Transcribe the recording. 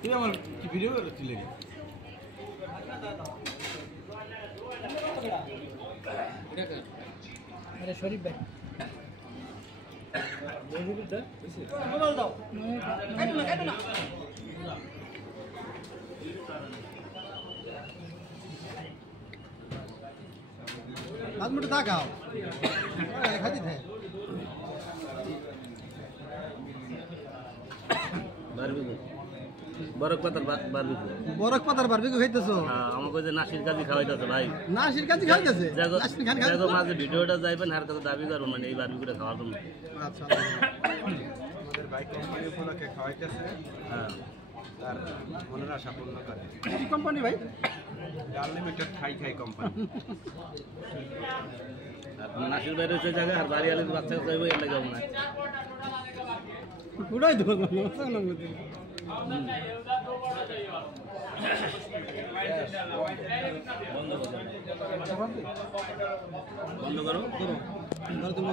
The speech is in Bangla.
তুই আমার কি ভিডিও করছিলি? আরে শরীফ ভাই आज मुझे दागा खाती थे বরক পাতার বারবিকিউ বরক পাতার বারবিকিউ খাইতেছো আমাকে যে নাসির কাজি খাওয়াইতেছে ভাই নাসির কাজি খাইতেছে নাসির খান খাইতেছে দেখো মাঝে ভিডিওটা যাইবেন আর কত দাবি করুন মানে এই বারবিকিউটা খাওয়ার জন্য আচ্ছা আমাদের বাইক কোম্পানি উপলক্ষে খাওয়াইতেছে। হ্যাঁ তার মনের আশা পূর্ণ করে। কি কোম্পানি ভাই আনলিমিটেড থাই খাই কোম্পানি। আর নাসির বাইরে হচ্ছে জায়গা আর বাড়ি আলির বাচ্চা চাইবো এর লাগে না পুরাই তো বন্ধ করো বন্ধ করো